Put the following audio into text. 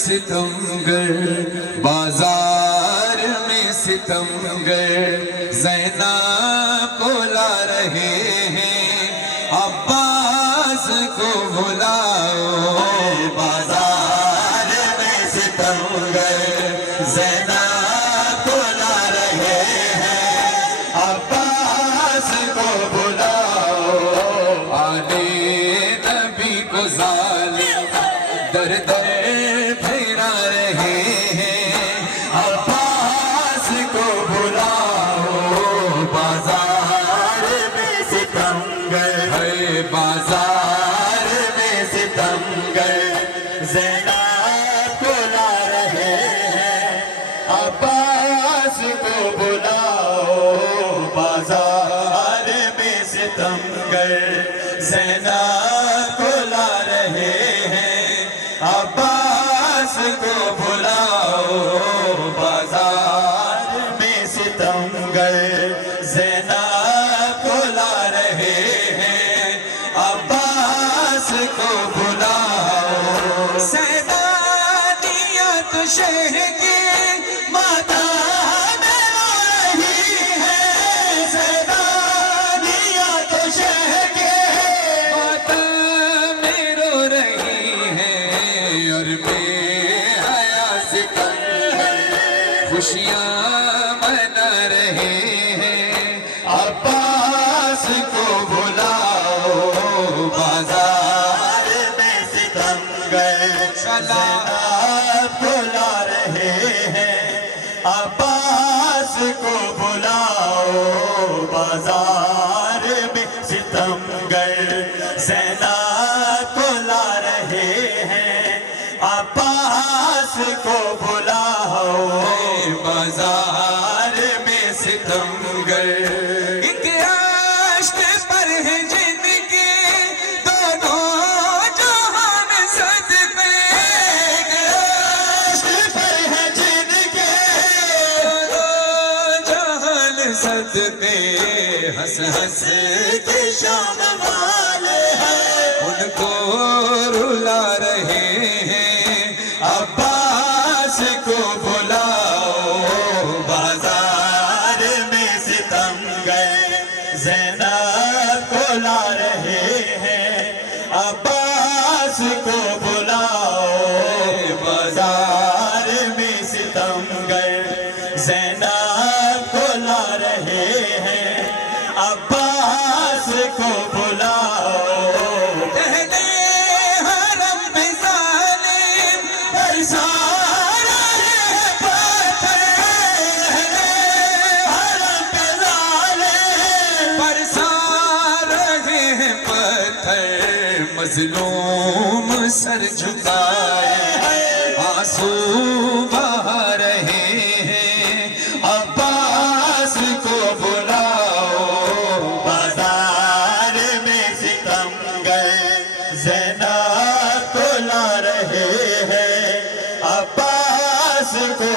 ستمگر بازار میں ستمگر زینب کو لا رہے ہیں عباس کو بلاؤ بازار میں ستمگر زینب کو لا رہے ہیں عباس کو بلاؤ آلِ نبی کو ظالم در در پھیرا رہے ہیں عباس کو بلاؤ بازار میں ستمگر ہے بازار میں ستمگر زینب کو لا رہے ہیں عباس کو بلاؤ بازار میں ستمگر زینب کو لا رہے ہیں عباس کو بلاؤ بازار میں ستمگر زینب کو لا رہے ہیں عباس کو بلاؤ سیدانیت شہر کی ماتا میں رو رہی ہے سیدانیت شہر کی ماتا میں رو رہی ہے اور بے حیا ستمگر خوشیاں منا رہے ہیں عباس کو بلاؤ بازار میں ستمگر زینب کو لا رہے ہیں عباس کو بلاؤ بازار میں ستمگر زینب کو لا رہے ہیں عباس کو بلاؤ بازار میں ستمگر ایک عشق پر ہے جن کے دونوں جہان صدقے ایک عشق پر ہے جن کے دونوں جہان صدقے ہنس ہنس کے شام والے ہیں ان کو رلا رہے ہیں عباس کو بلاؤ بازار میں ستمگر زینب کو لا رہے ہیں عباس کو بلاؤ بازار میں ستمگر زینب کو لا رہے ہیں عباس کو بلاؤ اہلِ حرم پہ ظالم برسا رہے ہیں پتھر اہلِ حرم پہ ظالم برسا رہے ہیں پتھر مظلوم سر جھکائے آنسو بہا رہے ہیں عباس کو بلاؤ بازار میں ستمگر زینب کو لا رہے ہیں عباس کو